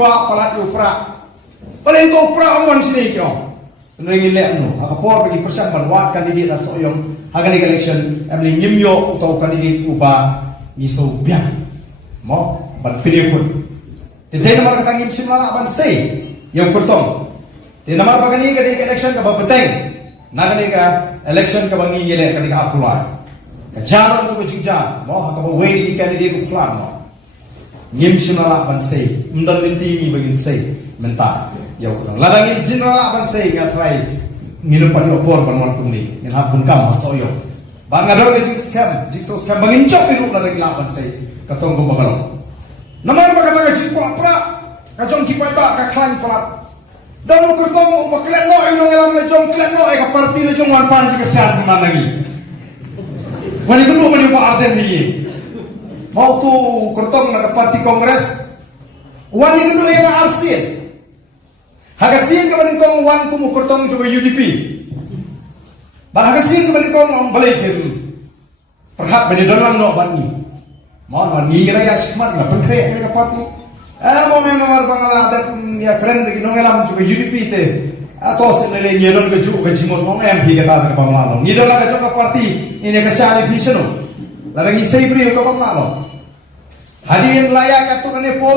kuat palat upra. Paling tu upra aman sini kyo. Nengin lek no. Akapor bagi persian berwat kandidat asoyong hagani election emli nyimyo atau kandidat uba iso biang. Mo berpilih pun. Jadi nomor katangin simala aban say yang pertong. Di nomor bagani ka di election ka bapeteng. Nagani ka election ka bangi yele ka di apulai. Ka jaro to jingja, mo ka ba way di kandidat uplan mo. Ngim simala aban say, mdal minti ni bagin say menta. Yaw ko ladangin jinala aban say nga try nginom pa ni opor panwan kuni. Ngin hapon ka masoyo. Ba ngador ka jing scam bangin chop inu ladangin aban say katong gumagalo. Namar ba kata kajin ko apra kajong kipay ba kaklan pala daw ko to mo baklan no ay nang alam na jong klan no ay ka party na jong wan pan ka siya manangi wani ko man yung arden ni mau tu kurtong na party kongres wani ko ay ma arsin hagasin ka man kong wan ko mo kurtong jo UDP ba hagasin ka man kong ang balik perhap bani dalam no ban ni mohon ni kira ya smart na pengkre ka party mo may mamar bangala adat ya kren de no ngelam juga UDP te atos nele nyenon ke ju ke jimot mo MP ka ta ka pamalo ni do la ka joka party ini ka sali visiono la ngi sei bri ka pamalo hadin layak atu kane por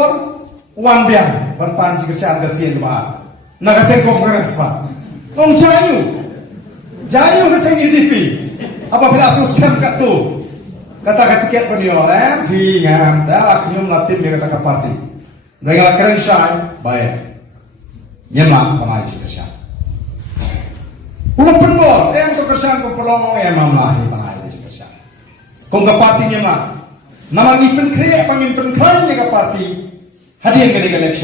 wan biang ban pan ji kerjaan ka sien ma na ka sen kongres pa ngong janyu ka sen UDP apa bila suskan ka tu kata tiket pa niyo MP ngam ta aknyum latin me kata ka party Dengan keren syai, baik. Nyemak pemai cikasya. Ulah penbor, yang cikasya ko pelong yang mamlahi pemai cikasya. Kung kapati nyemak, namang ipin kriya pangin penklan ni kapati, hadiah ke election.